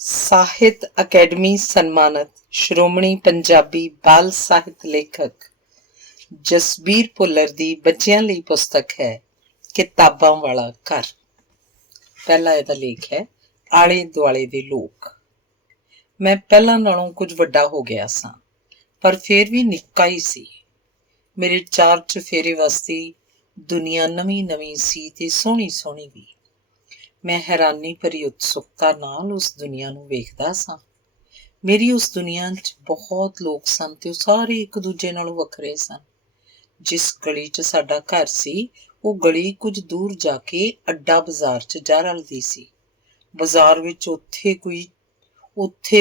ਸਾਹਿਤ ਅਕੈਡਮੀ ਸਨਮਾਨਿਤ ਸ਼੍ਰੋਮਣੀ ਪੰਜਾਬੀ ਬਾਲ ਸਾਹਿਤ ਲੇਖਕ ਜਸਬੀਰ ਭੁੱਲਰ ਦੀ ਬੱਚਿਆਂ ਲਈ ਪੁਸਤਕ ਹੈ ਕਿਤਾਬਾਂ ਵਾਲਾ ਘਰ। ਪਹਿਲਾ ਇਹਦਾ ਲੇਖ ਹੈ ਆਲੇ ਦੁਆਲੇ ਦੇ ਲੋਕ। ਮੈਂ ਪਹਿਲਾਂ ਨਾਲੋਂ ਕੁਝ ਵੱਡਾ ਹੋ ਗਿਆ ਸਾਂ, ਪਰ ਫੇਰ ਵੀ ਨਿੱਕਾ ਹੀ ਸੀ। ਮੇਰੇ ਚਾਰ ਚੁਫੇਰੇ ਵਸਦੀ ਦੁਨੀਆ ਨਵੀਂ ਨਵੀਂ ਸੀ ਤੇ ਸੋਹਣੀ ਸੋਹਣੀ ਵੀ। ਮੈਂ ਹੈਰਾਨੀ ਭਰੀ ਉਤਸੁਕਤਾ ਨਾਲ ਉਸ ਦੁਨੀਆ ਨੂੰ ਵੇਖਦਾ ਸਾਂ। ਮੇਰੀ ਉਸ ਦੁਨੀਆ 'ਚ ਬਹੁਤ ਲੋਕ ਸਨ ਤੇ ਉਹ ਸਾਰੇ ਇੱਕ ਦੂਜੇ ਨਾਲੋਂ ਵੱਖਰੇ ਸਨ। ਜਿਸ ਗਲੀ 'ਚ ਸਾਡਾ ਘਰ ਸੀ, ਉਹ ਗਲੀ ਕੁਝ ਦੂਰ ਜਾ ਕੇ ਅੱਡਾ ਬਾਜ਼ਾਰ 'ਚ ਜਾ ਰਲਦੀ ਸੀ। ਬਾਜ਼ਾਰ ਵਿੱਚ ਉੱਥੇ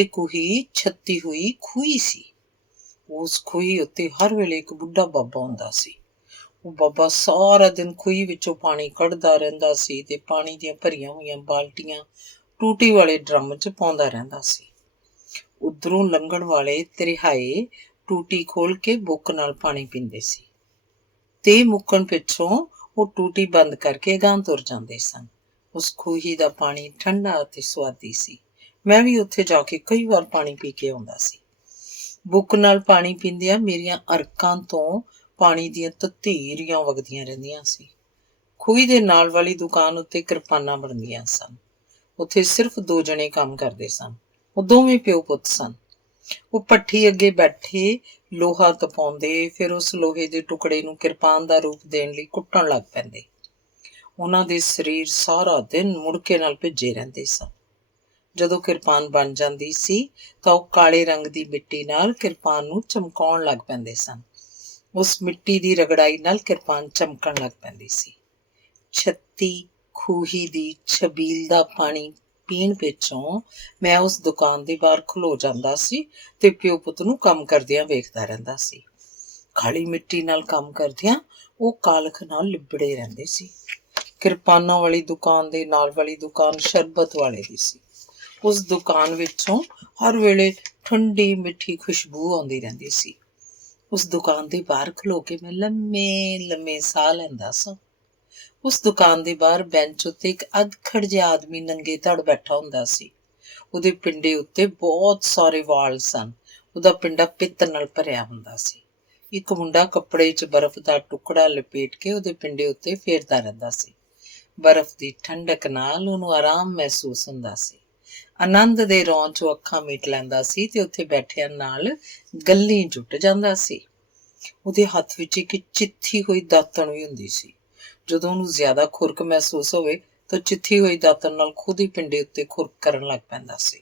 ਕੋਈ ਛੱਤੀ ਹੋਈ ਖੂਹੀ ਸੀ। ਉਸ ਖੂਹੀ ਉੱਤੇ ਹਰ ਵੇਲੇ ਇੱਕ ਬੁੱਢਾ ਬਾਬਾ ਹੁੰਦਾ ਸੀ। ਉਹ ਬਾਬਾ ਸਾਰਾ ਦਿਨ ਖੂਹੀ ਵਿੱਚੋਂ ਪਾਣੀ ਕੱਢਦਾ ਰਹਿੰਦਾ ਸੀ ਤੇ ਪਾਣੀ ਦੀਆਂ ਭਰੀਆਂ ਹੋਈਆਂ ਬਾਲਟੀਆਂ ਟੂਟੀ ਵਾਲੇ ਡਰਮ 'ਚ ਪਾਉਂਦਾ ਰਹਿੰਦਾ ਸੀ। ਉੱਧਰੋਂ ਲੰਘਣ ਵਾਲੇ ਤ੍ਰਿਹਾਏ ਟੂਟੀ ਖੋਲ ਕੇ ਬੁੱਕ ਨਾਲ ਪਾਣੀ ਪੀਂਦੇ ਸੀ ਤੇ ਮੁੱਕਣ ਪਿੱਛੋਂ ਉਹ ਟੂਟੀ ਬੰਦ ਕਰਕੇ ਅਗਾਂਹ ਤੁਰ ਜਾਂਦੇ ਸਨ। ਉਸ ਖੂਹੀ ਦਾ ਪਾਣੀ ਠੰਡਾ ਅਤੇ ਸੁਆਦੀ ਸੀ। ਮੈਂ ਵੀ ਉੱਥੇ ਜਾ ਕੇ ਕਈ ਵਾਰ ਪਾਣੀ ਪੀ ਕੇ ਆਉਂਦਾ ਸੀ। ਬੁੱਕ ਨਾਲ ਪਾਣੀ ਪੀਂਦਿਆਂ ਮੇਰੀਆਂ ਅਰਕਾਂ ਤੋਂ ਪਾਣੀ ਦੀਆਂ ਤਤੀਰੀਆਂ ਵਗਦੀਆਂ ਰਹਿੰਦੀਆਂ ਸੀ। ਖੂਹੀ ਦੇ ਨਾਲ ਵਾਲੀ ਦੁਕਾਨ ਉੱਤੇ ਕਿਰਪਾਨਾਂ ਬਣਦੀਆਂ ਸਨ। ਉੱਥੇ ਸਿਰਫ 2 ਜਣੇ ਕੰਮ ਕਰਦੇ ਸਨ। ਉਹ ਦੋਵੇਂ ਪਿਓ ਪੁੱਤ ਸਨ। ਉਹ ਭੱਠੀ ਅੱਗੇ ਬੈਠੇ ਲੋਹਾ ਤਪਾਉਂਦੇ, ਫਿਰ ਉਸ ਲੋਹੇ ਦੇ ਟੁਕੜੇ ਨੂੰ ਕਿਰਪਾਨ ਦਾ ਰੂਪ ਦੇਣ ਲਈ ਕੁੱਟਣ ਲੱਗ ਪੈਂਦੇ। ਉਹਨਾਂ ਦੇ ਸਰੀਰ ਸਾਰਾ ਦਿਨ ਮੁੜਕੇ ਨਾਲ ਭਿੱਜੇ ਰਹਿੰਦੇ ਸਨ। ਜਦੋਂ ਕਿਰਪਾਨ ਬਣ ਜਾਂਦੀ ਸੀ ਤਾਂ ਉਹ ਕਾਲੇ ਰੰਗ ਦੀ ਮਿੱਟੀ ਨਾਲ ਕਿਰਪਾਨ ਨੂੰ ਚਮਕਾਉਣ ਲੱਗ ਪੈਂਦੇ ਸਨ। ਉਸ ਮਿੱਟੀ ਦੀ ਰਗੜਾਈ ਨਾਲ ਕਿਰਪਾਨ ਚਮਕਣ ਲੱਗ ਪੈਂਦੀ ਸੀ। ਛੱਤੀ ਖੂਹੀ ਦੀ ਛਬੀਲ ਦਾ ਪਾਣੀ ਪੀਣ ਪਿੱਛੋਂ ਮੈਂ ਉਸ ਦੁਕਾਨ ਦੇ ਬਾਹਰ ਖਲੋ ਜਾਂਦਾ ਸੀ ਤੇ ਪਿਓ ਪੁੱਤ ਨੂੰ ਕੰਮ ਕਰਦਿਆਂ ਵੇਖਦਾ ਰਹਿੰਦਾ ਸੀ। ਖਾਲੀ ਮਿੱਟੀ ਨਾਲ ਕੰਮ ਕਰਦਿਆਂ ਉਹ ਕਾਲਖ ਨਾਲ ਲਿਬੜੇ ਰਹਿੰਦੇ ਸੀ। ਕਿਰਪਾਨਾਂ ਵਾਲੀ ਦੁਕਾਨ ਦੇ ਨਾਲ ਵਾਲੀ ਦੁਕਾਨ ਸ਼ਰਬਤ ਵਾਲੇ ਦੀ ਸੀ। ਉਸ ਦੁਕਾਨ ਵਿੱਚੋਂ ਹਰ ਵੇਲੇ ਠੰਡੀ ਮਿੱਠੀ ਖੁਸ਼ਬੂ ਆਉਂਦੀ ਰਹਿੰਦੀ ਸੀ। ਉਸ ਦੁਕਾਨ ਦੇ ਬਾਹਰ ਖਲੋ ਕੇ ਮੈਂ ਲੰਮੇ ਲੰਮੇ ਸਾਹ ਲੈਂਦਾ ਸਾਂ। ਉਸ ਦੁਕਾਨ ਦੇ ਬਾਹਰ ਬੈਂਚ ਉੱਤੇ ਇੱਕ ਅਧਖੜ ਜਿਹਾ ਆਦਮੀ ਨੰਗੇ ਧੜ ਬੈਠਾ ਹੁੰਦਾ ਸੀ। ਉਹਦੇ ਪਿੰਡੇ ਉੱਤੇ ਬਹੁਤ ਸਾਰੇ ਵਾਲ ਸਨ। ਉਹਦਾ ਪਿੰਡਾ ਪਿੱਤ ਨਾਲ ਭਰਿਆ ਹੁੰਦਾ ਸੀ। ਇੱਕ ਮੁੰਡਾ ਕੱਪੜੇ 'ਚ ਬਰਫ਼ ਦਾ ਟੁਕੜਾ ਲਪੇਟ ਕੇ ਉਹਦੇ ਪਿੰਡੇ ਉੱਤੇ ਫੇਰਦਾ ਰਹਿੰਦਾ ਸੀ। ਬਰਫ਼ ਦੀ ਠੰਡਕ ਨਾਲ ਉਹਨੂੰ ਆਰਾਮ ਮਹਿਸੂਸ ਹੁੰਦਾ ਸੀ। ਆਨੰਦ ਦੇ ਰੌਂ 'ਚੋਂ ਅੱਖਾਂ ਮੀਟ ਲੈਂਦਾ ਸੀ ਤੇ ਉੱਥੇ ਬੈਠਿਆਂ ਨਾਲ ਗੱਲੀਂ ਜੁੱਟ ਜਾਂਦਾ ਸੀ। ਉਹਦੇ ਹੱਥ ਵਿੱਚ ਇੱਕ ਚਿੱਥੀ ਹੋਈ ਦਾਤਣ ਵੀ ਹੁੰਦੀ ਸੀ। ਜਦੋਂ ਉਹਨੂੰ ਜ਼ਿਆਦਾ ਖੁਰਕ ਮਹਿਸੂਸ ਹੋਵੇ ਤਾਂ ਚਿੱਥੀ ਹੋਈ ਦਾਤਣ ਨਾਲ ਖੁਦ ਹੀ ਪਿੰਡੇ ਉੱਤੇ ਖੁਰਕ ਕਰਨ ਲੱਗ ਪੈਂਦਾ ਸੀ।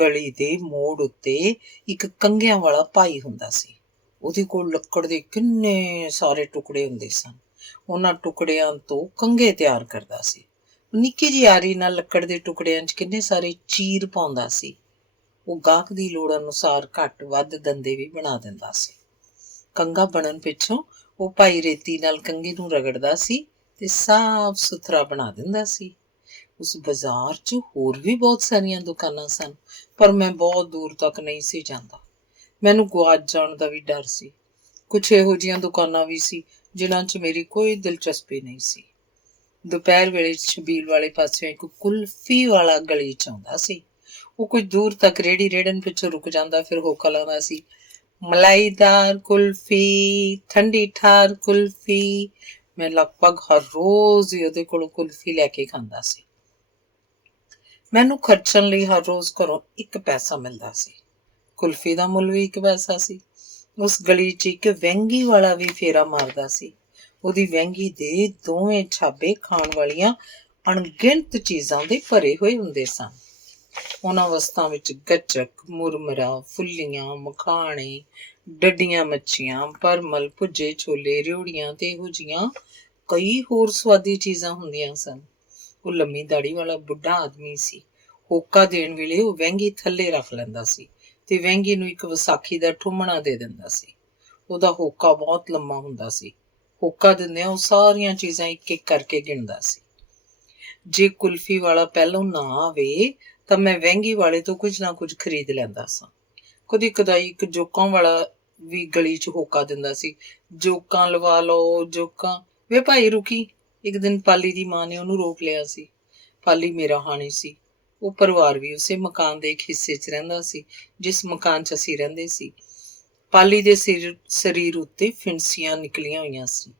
ਗਲੀ ਦੇ ਮੋੜ ਉੱਤੇ ਇੱਕ ਕੰਘਿਆਂ ਵਾਲਾ ਭਾਈ ਹੁੰਦਾ ਸੀ। ਉਹਦੇ ਕੋਲ ਲੱਕੜ ਦੇ ਕਿੰਨੇ ਸਾਰੇ ਟੁਕੜੇ ਹੁੰਦੇ ਸਨ। ਉਹਨਾਂ ਟੁਕੜਿਆਂ ਤੋਂ ਕੰਘੇ ਤਿਆਰ ਕਰਦਾ ਸੀ। ਨਿੱਕੀ ਜਿਹੀ ਆਰੀ ਨਾਲ ਲੱਕੜ ਦੇ ਟੁਕੜਿਆਂ 'ਚ ਕਿੰਨੇ ਸਾਰੇ ਚੀਰ ਪਾਉਂਦਾ ਸੀ। ਉਹ ਗਾਹਕ ਦੀ ਲੋੜ ਅਨੁਸਾਰ ਘੱਟ ਵੱਧ ਦੰਦੇ ਵੀ ਬਣਾ ਦਿੰਦਾ ਸੀ। ਕੰਘਾ ਬਣਨ ਪਿੱਛੋਂ ਉਹ ਭਾਈ ਰੇਤੀ ਨਾਲ ਕੰਘੇ ਨੂੰ ਰਗੜਦਾ ਸੀ ਤੇ ਸਾਫ਼ ਸੁਥਰਾ ਬਣਾ ਦਿੰਦਾ ਸੀ। ਉਸ ਬਾਜ਼ਾਰ 'ਚ ਹੋਰ ਵੀ ਬਹੁਤ ਸਾਰੀਆਂ ਦੁਕਾਨਾਂ ਸਨ, ਪਰ ਮੈਂ ਬਹੁਤ ਦੂਰ ਤੱਕ ਨਹੀਂ ਸੀ ਜਾਂਦਾ। ਮੈਨੂੰ ਗੁਆਚ ਜਾਣ ਦਾ ਵੀ ਡਰ ਸੀ। ਕੁਛ ਇਹੋ ਜਿਹੀਆਂ ਦੁਕਾਨਾਂ ਵੀ ਸੀ ਜਿਨ੍ਹਾਂ 'ਚ ਮੇਰੀ ਕੋਈ ਦਿਲਚਸਪੀ ਨਹੀਂ ਸੀ। ਦੁਪਹਿਰ ਵੇਲੇ ਛਬੀਲ ਵਾਲੇ ਪਾਸਿਓਂ ਇੱਕ ਕੁਲਫੀ ਵਾਲਾ ਗਲੀ 'ਚ ਆਉਂਦਾ ਸੀ। ਉਹ ਕੁਝ ਦੂਰ ਤੱਕ ਰੇਹੜੀ ਰੇੜਨ ਪਿੱਛੋਂ ਰੁਕ ਜਾਂਦਾ, ਫਿਰ ਹੋਕਾ ਲਾਉਂਦਾ ਸੀ, ਮਲਾਈਦਾਰ ਕੁਲਫੀ, ਠੰਡੀ ਠਾਰ ਕੁਲਫੀ। ਮੈਂ ਲਗਭਗ ਹਰ ਰੋਜ਼ ਹੀ ਉਹਦੇ ਕੋਲੋਂ ਕੁਲਫੀ ਲੈ ਕੇ ਖਾਂਦਾ ਸੀ। ਮੈਨੂੰ ਖਰਚਣ ਲਈ ਹਰ ਰੋਜ਼ ਘਰੋਂ 1 ਪੈਸਾ ਮਿਲਦਾ ਸੀ। ਕੁਲਫੀ ਦਾ ਮੁੱਲ ਵੀ 1 ਪੈਸਾ ਸੀ। ਉਸ ਗਲੀ 'ਚ ਇੱਕ ਵਹਿੰਗੀ ਵਾਲਾ ਵੀ ਫੇਰਾ ਮਾਰਦਾ ਸੀ। ਉਹਦੀ ਵਹਿੰਗੀ ਦੇ ਦੋਵੇਂ ਛਾਬੇ ਖਾਣ ਵਾਲੀਆਂ ਅਣਗਿਣਤ ਚੀਜ਼ਾਂ ਦੇ ਭਰੇ ਹੋਏ ਹੁੰਦੇ ਸਨ। ਉਹਨਾਂ ਵਸਤਾਂ ਵਿੱਚ ਗੱਚਕ, ਮੁਰਮਰਾ, ਫੁੱਲੀਆਂ, ਮਖਾਣੇ, ਡੱਡੀਆਂ ਮੱਛੀਆਂ, ਪਰਮਲ, ਭੁੱਜੇ ਛੋਲੇ, ਰਿਉੜੀਆਂ ਤੇ ਇਹੋ ਜਿਹੀਆਂ ਕਈ ਹੋਰ ਸੁਆਦੀ ਚੀਜ਼ਾਂ ਹੁੰਦੀਆਂ ਸਨ। ਉਹ ਲੰਮੀ ਦਾੜੀ ਵਾਲਾ ਬੁੱਢਾ ਆਦਮੀ ਸੀ। ਹੋਕਾ ਦੇਣ ਵੇਲੇ ਉਹ ਵਹਿੰਗੀ ਥੱਲੇ ਰੱਖ ਲੈਂਦਾ ਸੀ ਤੇ ਵਹਿੰਗੀ ਨੂੰ ਇੱਕ ਵਿਸਾਖੀ ਦਾ ਠੁੰਮਣਾ ਦੇ ਦਿੰਦਾ ਸੀ। ਉਹਦਾ ਹੋਕਾ ਬਹੁਤ ਲੰਮਾ ਹੁੰਦਾ ਸੀ। ਹੋਕਾ ਦਿੰਦਿਆਂ ਉਹ ਸਾਰੀਆਂ ਚੀਜ਼ਾਂ ਇੱਕ ਇੱਕ ਕਰਕੇ ਗਿਣਦਾ ਸੀ। ਜੇ ਕੁਲਫੀ ਵਾਲਾ ਪਹਿਲੋਂ ਨਾ ਆਵੇ ਤਾਂ ਮੈਂ ਵਹਿੰਗੀ ਵਾਲੇ ਤੋਂ ਕੁਝ ਨਾ ਕੁਝ ਖਰੀਦ ਲੈਂਦਾ ਸਾਂ। ਕਦੀ ਕਦਾਈ ਇੱਕ ਜੋਕਾਂ ਵਾਲਾ ਵੀ ਗਲੀ 'ਚ ਹੋਕਾ ਦਿੰਦਾ ਸੀ, ਜੋਕਾਂ ਲਵਾ ਲਓ, ਜੋਕਾਂ। ਵੇ ਭਾਈ ਰੁਕੀ, ਇੱਕ ਦਿਨ ਪਾਲੀ ਦੀ ਮਾਂ ਨੇ ਉਹਨੂੰ ਰੋਕ ਲਿਆ ਸੀ। ਪਾਲੀ ਮੇਰਾ ਹਾਣੀ ਸੀ। ਉਹ ਪਰਿਵਾਰ ਵੀ ਉਸੇ ਮਕਾਨ ਦੇ ਇੱਕ ਹਿੱਸੇ 'ਚ ਰਹਿੰਦਾ ਸੀ ਜਿਸ ਮਕਾਨ 'ਚ ਅਸੀਂ ਰਹਿੰਦੇ ਸੀ। ਪਾਲੀ ਦੇ ਸਰੀਰ ਉੱਤੇ ਫਿੰਸੀਆਂ ਨਿਕਲੀਆਂ ਹੋਈਆਂ ਸੀ,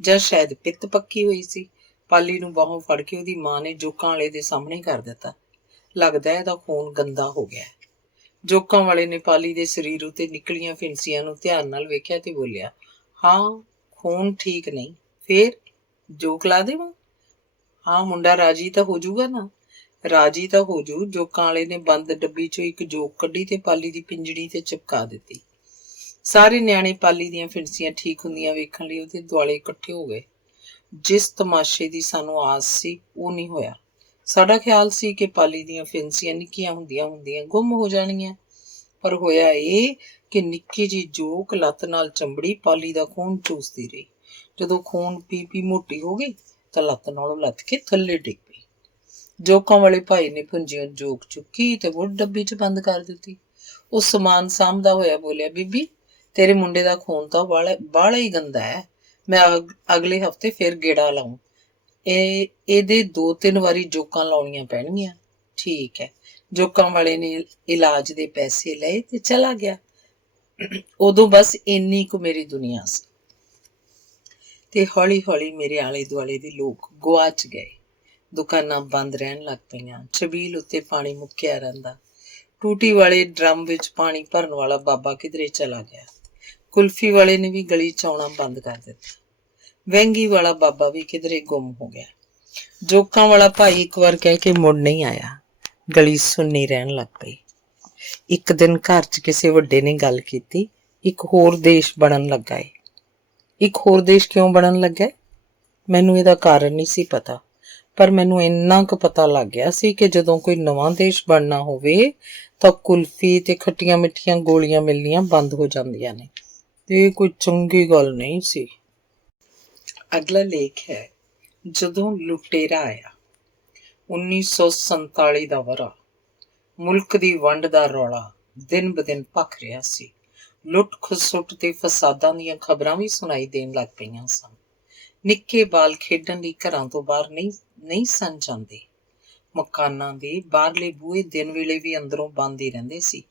ਜਾਂ ਸ਼ਾਇਦ ਪਿੱਤ ਪੱਕੀ ਹੋਈ ਸੀ। ਪਾਲੀ ਨੂੰ ਬਾਹੋਂ ਫੜ ਕੇ ਉਹਦੀ ਮਾਂ ਨੇ ਜੋਕਾਂ ਵਾਲੇ ਦੇ ਸਾਹਮਣੇ ਕਰ ਦਿੱਤਾ। ਲੱਗਦਾ ਇਹਦਾ ਖੂਨ ਗੰਦਾ ਹੋ ਗਿਆ। ਜੋਕਾਂ ਵਾਲੇ ਨੇ ਪਾਲੀ ਦੇ ਸਰੀਰ ਉੱਤੇ ਨਿਕਲੀਆਂ ਫਿੰਸੀਆਂ ਨੂੰ ਧਿਆਨ ਨਾਲ ਵੇਖਿਆ ਤੇ ਬੋਲਿਆ, ਹਾਂ, ਖੂਨ ਠੀਕ ਨਹੀਂ, ਫੇਰ ਜੋਕ ਲਾ ਦੇਵਾਂ? ਹਾਂ, ਮੁੰਡਾ ਰਾਜੀ ਤਾਂ ਹੋ ਜਾਊਗਾ ਨਾ? ਰਾਜੀ ਤਾਂ ਹੋ ਜੂ। ਜੋਕਾਂ ਵਾਲੇ ਨੇ ਬੰਦ ਡੱਬੀ ਚੋਂ ਇੱਕ ਜੋਕ ਕੱਢੀ ਤੇ ਪਾਲੀ ਦੀ ਪਿੰਜੜੀ ਤੇ ਚਿਪਕਾ ਦਿੱਤੀ। ਸਾਰੇ ਨਿਆਣੇ ਪਾਲੀ ਦੀਆਂ ਫਿੰਸੀਆਂ ਠੀਕ ਹੁੰਦੀਆਂ ਵੇਖਣ ਲਈ ਉਹਦੇ ਦੁਆਲੇ ਇਕੱਠੇ ਹੋ ਗਏ। ਜਿਸ ਤਮਾਸ਼ੇ ਦੀ ਸਾਨੂੰ ਆਸ ਸੀ ਉਹ ਨਹੀਂ ਹੋਇਆ। ਸਾਡਾ ਖਿਆਲ ਸੀ ਕਿ ਪਾਲੀ ਦੀਆਂ ਫਿੰਸੀਆਂ ਨਿੱਕੀਆਂ ਹੁੰਦੀਆਂ ਗੁੰਮ ਹੋ ਜਾਣਗੀਆਂ, ਪਰ ਹੋਇਆ ਇਹ ਕਿ ਨਿੱਕੀ ਜਿਹੀ ਜੋਕ ਲੱਤ ਨਾਲ ਚੰਬੜੀ ਪਾਲੀ ਦਾ ਖੂਨ ਚੂਸਦੀ ਰਹੀ। ਜਦੋਂ ਖੂਨ ਪੀ ਮੋਟੀ ਹੋ ਗਈ ਤਾਂ ਲੱਤ ਨਾਲੋਂ ਲੱਥ ਕੇ ਥੱਲੇ ਡਿੱਗ ਪਈ। ਜੋਕਾਂ ਵਾਲੇ ਭਾਈ ਨੇ ਪੁੰਜੀਆਂ ਜੋਕ ਚੁੱਕੀ ਤੇ ਉਹ ਡੱਬੀ 'ਚ ਬੰਦ ਕਰ ਦਿੱਤੀ। ਉਹ ਸਮਾਨ ਸਾਂਭਦਾ ਹੋਇਆ ਬੋਲਿਆ, ਬੀਬੀ, ਤੇਰੇ ਮੁੰਡੇ ਦਾ ਖੂਨ ਤਾਂ ਬਾਹਲਾ ਹੀ ਗੰਦਾ ਹੈ। ਮੈਂ ਅਗਲੇ ਹਫ਼ਤੇ ਫਿਰ ਗੇੜਾ ਲਾਊਂ। ਇਹਦੇ 2-3 ਵਾਰੀ ਜੋਕਾਂ ਲਾਉਣੀਆਂ ਪੈਣਗੀਆਂ। ਠੀਕ ਹੈ। ਜੋਕਾਂ ਵਾਲੇ ਨੇ ਇਲਾਜ ਦੇ ਪੈਸੇ ਲਏ ਤੇ ਚਲਾ ਗਿਆ। ਉਦੋਂ ਬਸ ਇੰਨੀ ਕੁ ਮੇਰੀ ਦੁਨੀਆ ਸੀ ਤੇ ਹੌਲੀ ਹੌਲੀ ਮੇਰੇ ਆਲੇ ਦੁਆਲੇ ਦੇ ਲੋਕ ਗੁਆਚ ਗਏ। ਦੁਕਾਨਾਂ ਬੰਦ ਰਹਿਣ ਲੱਗ ਪਈਆਂ। ਛਬੀਲ ਉੱਤੇ ਪਾਣੀ ਮੁੱਕਿਆ ਰਹਿੰਦਾ। ਟੂਟੀ ਵਾਲੇ ਡਰਮ ਵਿੱਚ ਪਾਣੀ ਭਰਨ ਵਾਲਾ ਬਾਬਾ ਕਿਧਰੇ ਚਲਾ ਗਿਆ। ਕੁਲਫੀ ਵਾਲੇ ਨੇ ਵੀ ਗਲੀ 'ਚ ਆਉਣਾ ਬੰਦ ਕਰ ਦਿੱਤਾ। ਵਹਿੰਗੀ ਵਾਲਾ ਬਾਬਾ ਵੀ ਕਿਧਰੇ ਗੁੰਮ ਹੋ ਗਿਆ। ਜੋਕਾਂ ਵਾਲਾ ਭਾਈ ਇੱਕ ਵਾਰ ਕਹਿ ਕੇ ਮੁੜ ਨਹੀਂ ਆਇਆ। ਗਲੀ ਸੁੰਨੀ ਰਹਿਣ ਲੱਗ ਪਈ। ਇੱਕ ਦਿਨ ਘਰ 'ਚ ਕਿਸੇ ਵੱਡੇ ਨੇ ਗੱਲ ਕੀਤੀ, ਇੱਕ ਹੋਰ ਦੇਸ਼ ਬਣਨ ਲੱਗਾ ਏ। ਇੱਕ ਹੋਰ ਦੇਸ਼ ਕਿਉਂ ਬਣਨ ਲੱਗਾ? ਮੈਨੂੰ ਇਹਦਾ ਕਾਰਨ ਨਹੀਂ ਸੀ ਪਤਾ, ਪਰ ਮੈਨੂੰ ਇੰਨਾ ਕੁ ਪਤਾ ਲੱਗ ਗਿਆ ਸੀ ਕਿ ਜਦੋਂ ਕੋਈ ਨਵਾਂ ਦੇਸ਼ ਬਣਨਾ ਹੋਵੇ ਤਾਂ ਕੁਲਫੀ ਤੇ ਖੱਟੀਆਂ ਮਿੱਠੀਆਂ ਗੋਲੀਆਂ ਮਿਲਣੀਆਂ ਬੰਦ ਹੋ ਜਾਂਦੀਆਂ ਨੇ, ਤੇ ਇਹ ਕੋਈ ਚੰਗੀ ਗੱਲ ਨਹੀਂ ਸੀ। ਅਗਲਾ ਲੇਖ ਹੈ, ਜਦੋਂ ਲੁਟੇਰਾ ਆਇਆ। 1947 ਦਾ ਵਰ੍ਹਾ। ਮੁਲਕ ਦੀ ਵੰਡ ਦਾ ਰੌਲਾ ਦਿਨ ਬ ਦਿਨ ਭਖ ਰਿਹਾ ਸੀ। ਲੁੱਟ ਖਸੁੱਟ ਤੇ ਫਸਾਦਾਂ ਦੀਆਂ ਖਬਰਾਂ ਵੀ ਸੁਣਾਈ ਦੇਣ ਲੱਗ ਪਈਆਂ ਸਨ। ਨਿੱਕੇ ਬਾਲ ਖੇਡਣ ਲਈ ਘਰਾਂ ਤੋਂ ਬਾਹਰ ਨਹੀਂ ਸਨ ਜਾਂਦੇ। ਮਕਾਨਾਂ ਦੇ ਬਾਹਰਲੇ ਬੂਹੇ ਦਿਨ ਵੇਲੇ ਵੀ ਅੰਦਰੋਂ ਬੰਦ ਹੀ ਰਹਿੰਦੇ ਸੀ।